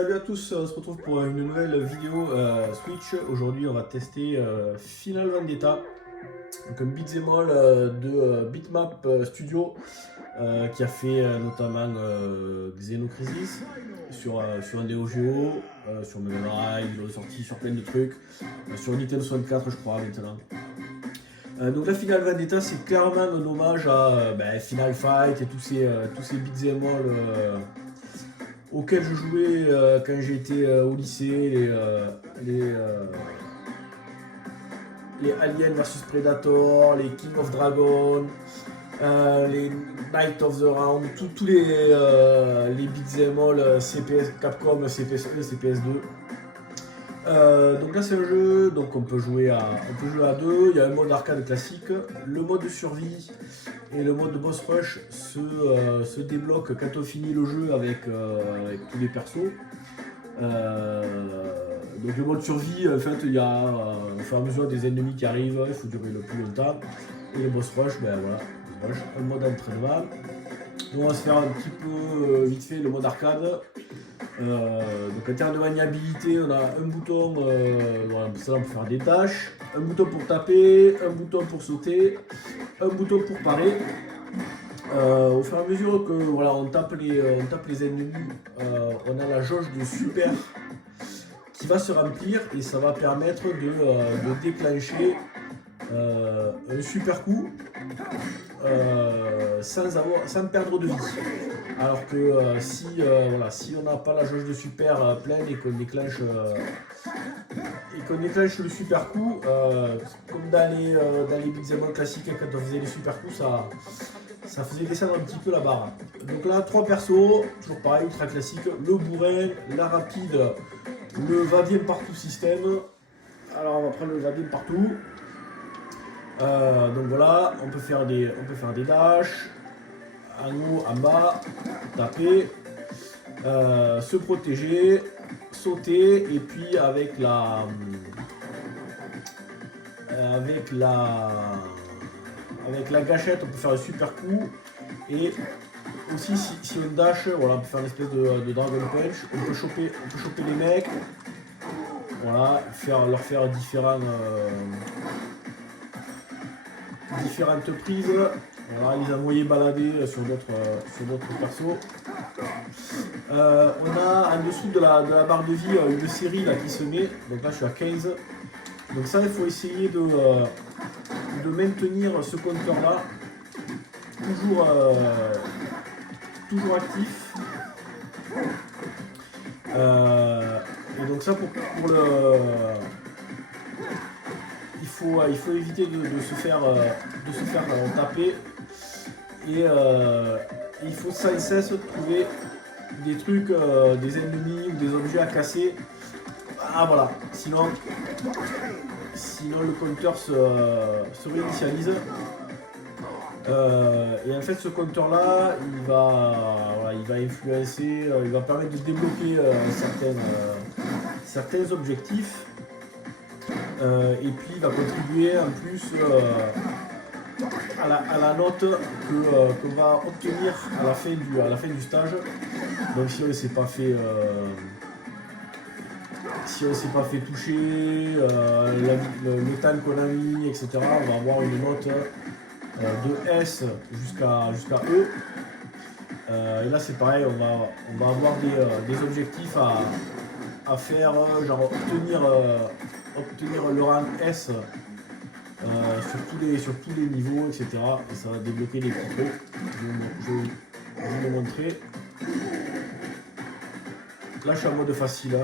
Salut à tous, on se retrouve pour une nouvelle vidéo Switch. Aujourd'hui, on va tester Final Vendetta, donc un beat'em all de Bitmap Studio qui a fait notamment Xenocrisis sur un Neo Geo, sur Mega Drive, ils l'ont sorti sur plein de trucs, sur Nintendo 64 je crois maintenant. Donc la Final Vendetta, c'est clairement un hommage à Final Fight et tous ces beat'em all auxquels je jouais quand j'étais au lycée, les Alien vs Predator, les King of Dragon, les Knight of the Round, tous les beat'em all CPS, Capcom, CPS1, CPS2. Donc là c'est un jeu, donc on peut jouer à deux. Il y a un mode arcade classique, le mode survie et le mode boss rush se débloque quand on finit le jeu avec tous les persos. Donc le mode survie, en fait il y a au fur et à mesure des ennemis qui arrivent, il faut durer le plus longtemps. Et le boss rush, un mode entraînement. Donc on va se faire un petit peu vite fait le mode arcade. Donc en termes de maniabilité, on a un bouton, pour ça on peut faire des tâches, un bouton pour taper, un bouton pour sauter, un bouton pour parer. Au fur et à mesure que on tape les ennemis, on a la jauge de super qui va se remplir et ça va permettre de déclencher un super coup sans perdre de vie. Alors que si on n'a pas la jauge de super pleine et qu'on déclenche le super coup, comme dans les beat'em all classiques, quand on faisait les super coups, ça faisait descendre un petit peu la barre. Donc là, 3 persos, toujours pareil, ultra classique, le bourrin, la rapide, le va-bien partout système. Alors on va prendre le va-bien partout. Donc voilà, on peut faire des dashs, en haut, en bas, taper, se protéger, sauter, et puis avec la gâchette, on peut faire un super coup. Et aussi, si on dash, on peut faire une espèce de Dragon Punch. On peut choper les mecs, leur faire différentes prises. Les envoyer balader sur d'autres persos. On a en dessous de la barre de vie une série là, qui se met. Donc là je suis à 15. Donc ça il faut essayer de maintenir ce compteur là toujours actif. Et donc ça pour le il faut éviter de se faire taper et il faut sans cesse trouver des trucs, des ennemis ou des objets à casser. Ah voilà, sinon le compteur se réinitialise. Et en fait ce compteur là il va influencer, il va permettre de débloquer certains objectifs. Et puis il va contribuer en plus à la note qu'on va obtenir à la fin du stage. Donc si on ne s'est pas fait toucher, le temps qu'on a mis, etc., on va avoir une note de S jusqu'à E. Et là c'est pareil, on va avoir des objectifs à faire, genre obtenir le rang S sur tous les niveaux, etc. Et ça va débloquer des petits trucs. Je vais vous le montrer. Là je suis en mode facile.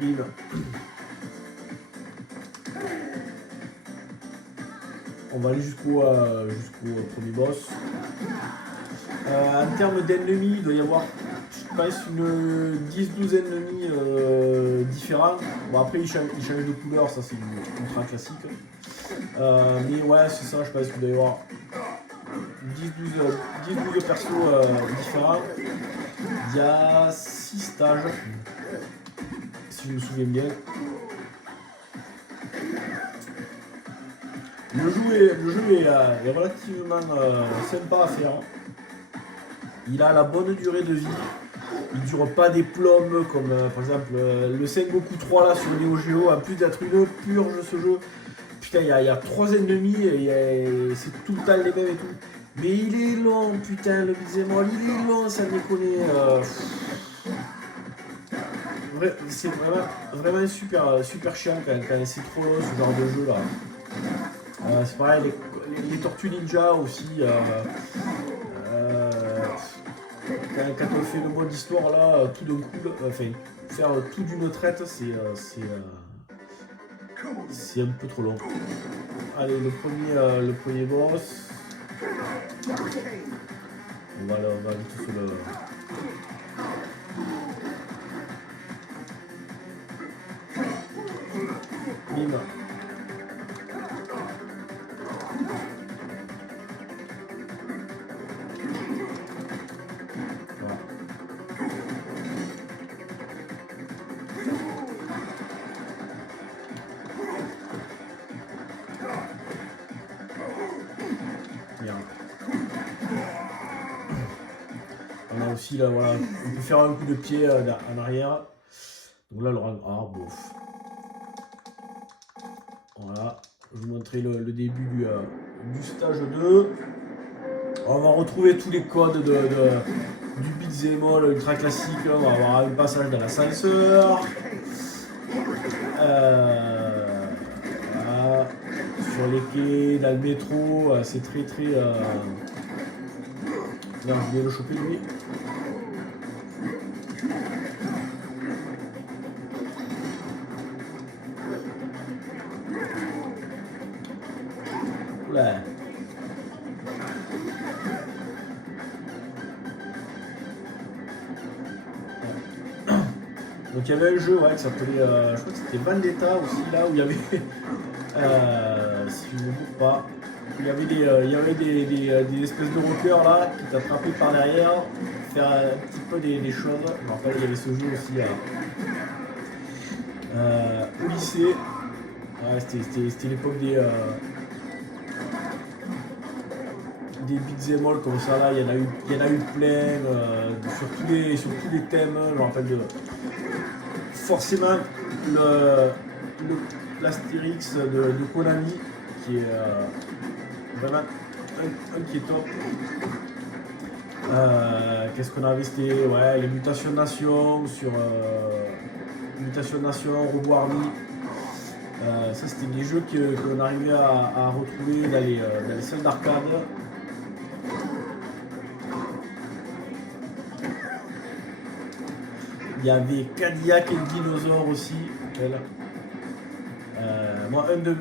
Bim. On va aller jusqu'au premier boss. En termes d'ennemis, il doit y avoir une 10-12 ennemis différents. Bon après ils changent de couleur, ça c'est ultra classique. Mais ouais c'est ça, je pense qu'il doit y avoir 10-12 persos différents. Il y a 6 stages, si je me souviens bien. Le jeu est relativement sympa à faire. il a la bonne durée de vie. Il ne dure pas des plombes comme par exemple le Sengoku 3 là sur Neo Geo, en plus d'être une purge ce jeu. Putain, il y a 3 ennemis et c'est tout le temps les mêmes et tout. Mais il est long, putain, le beat'em all, il est long, ça déconne. C'est vraiment super chiant quand c'est trop long ce genre de jeu là. C'est pareil, les Tortues Ninja aussi. Quand on fait le mode histoire là, tout d'un coup, enfin, faire tout d'une traite, c'est un peu trop long. Allez, le premier boss. On va vite sur le. Bim. On a aussi là, voilà, on peut faire un coup de pied en arrière. Donc là, le rang A, bof. Voilà, je vous montrer le début du stage 2. On va retrouver tous les codes du beat'em all ultra classique. On va avoir un passage dans l'ascenseur. Voilà. Sur les quais, dans le métro, c'est très. Là, je vais le choper lui. Oula. Donc il y avait un jeu qui s'appelait, je crois que c'était Vendetta aussi, là où il y avait, si je ne me trompe pas, il y avait des espèces de rockers là qui t'attrapaient par derrière, faire un petit peu des choses. Je me rappelle, il y avait ce jeu aussi au lycée. Ouais, c'était l'époque des beat'em all comme ça là, il y en a eu plein sur tous les thèmes. Je me rappelle de forcément l'Astérix de Konami qui est vraiment un qui est top. Qu'est-ce qu'on avait? C'était les Mutations Nation sur Mutation Nation, Robo Army. Ça c'était des jeux qu'on arrivait à retrouver dans les salles d'arcade. Il y avait Cadillac et le dinosaure aussi. Moi, un de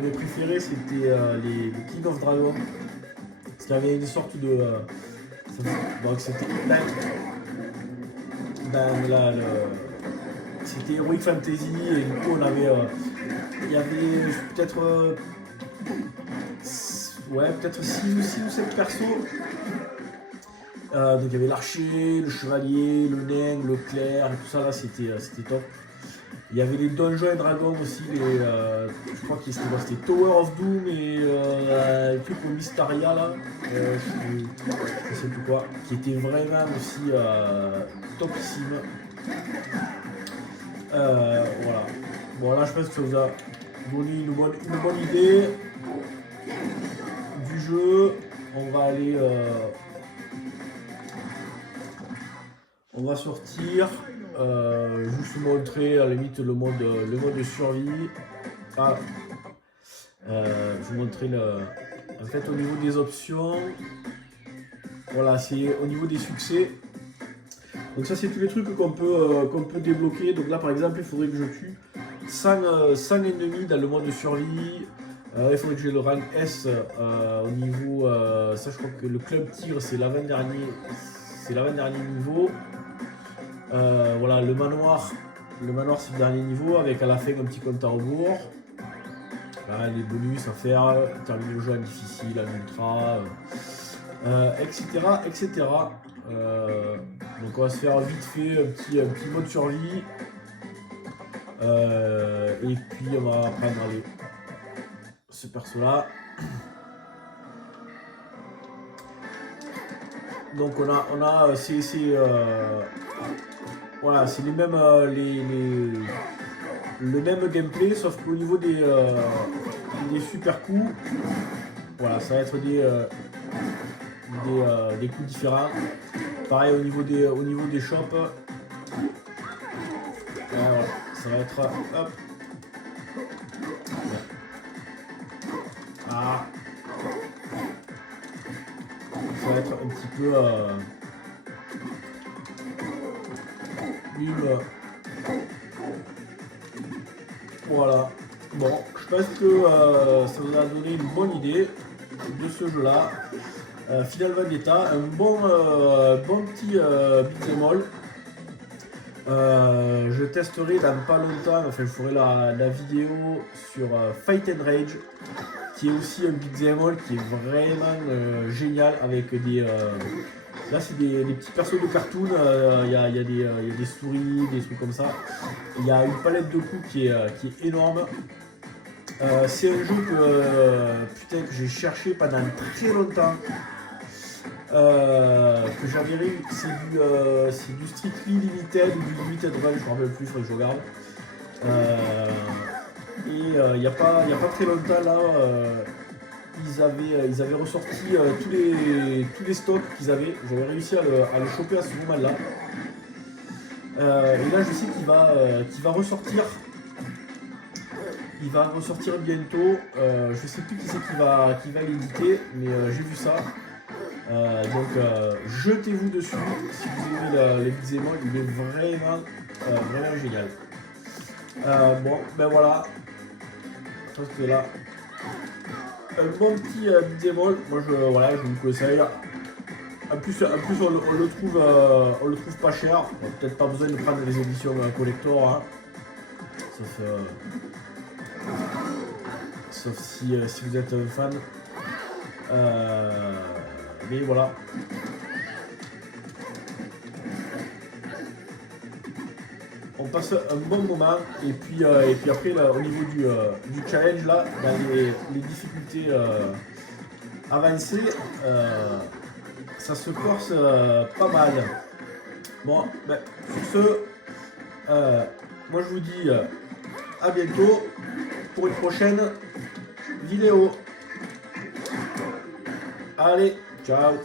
mes préférés, c'était les King of Dragon. Parce qu'il y avait une sorte de. Donc, c'était c'était Heroic Fantasy, et du coup, on avait. Il y avait peut-être. Peut-être 6 ou 7 persos. Donc il y avait l'archer, le chevalier, le nain, le clerc, et tout ça là, c'était top. Il y avait les Donjons et Dragons aussi, je crois que c'était Tower of Doom et le truc au Mystaria là, je sais plus quoi, qui était vraiment aussi topissime. Voilà. Bon là je pense que ça vous a donné une bonne idée du jeu. On va aller... on va sortir, juste vous montrer à la limite le mode de survie. Je vous montrer en fait au niveau des options. Voilà, c'est au niveau des succès. Donc ça c'est tous les trucs qu'on peut débloquer. Donc là par exemple il faudrait que je tue 100 ennemis dans le mode de survie. Il faudrait que j'ai le rang S au niveau... ça je crois que le club tigre c'est l'avant-dernier niveau. Voilà, le manoir c'est le dernier niveau avec à la fin un petit compte à rebours. Là, les bonus à faire, terminer le jeu en difficile, en ultra, etc. Donc on va se faire vite fait un petit mode survie. Et puis on va prendre ce perso là. Donc voilà, c'est les mêmes le même gameplay, sauf qu'au niveau des super coups, voilà, ça va être des coups différents. Pareil au niveau des shops. Voilà, ça va être hop. Ah. Ça va être un petit peu nul. Voilà. Bon, je pense que ça vous a donné une bonne idée de ce jeu-là. Final Vendetta, un bon petit beat'em all. Je testerai dans pas longtemps, enfin je ferai la vidéo sur Fight and Rage, qui est aussi un beat'em all qui est vraiment génial avec des... là c'est des petits persos de cartoon, il y a des souris, des trucs comme ça. Il y a une palette de coups qui est énorme. C'est un jeu que j'ai cherché pendant très longtemps. Que j'avais vu, c'est du Strictly Limited ou du Limited Run, je ne me rappelle plus, il faudrait que je regarde. Il n'y a pas très longtemps là, ils avaient ressorti tous les stocks qu'ils avaient. J'avais réussi à le choper à ce moment-là. Et là je sais qu'il va ressortir. Il va ressortir bientôt. Je sais plus qui c'est qui va l'éditer, mais j'ai vu ça. Donc jetez-vous dessus si vous aimez les beat'em all, il est vraiment génial. Bon ben voilà, je pense que là un bon petit beat'em all, moi je vous conseille. En plus on le trouve pas cher, peut-être pas besoin de prendre les éditions collector, hein. Sauf si vous êtes un fan. Mais voilà. On passe un bon moment et puis après là, au niveau du challenge là, dans les difficultés avancées, ça se corse pas mal. Bon, ben, sur ce, moi je vous dis à bientôt pour une prochaine vidéo. Allez, ciao.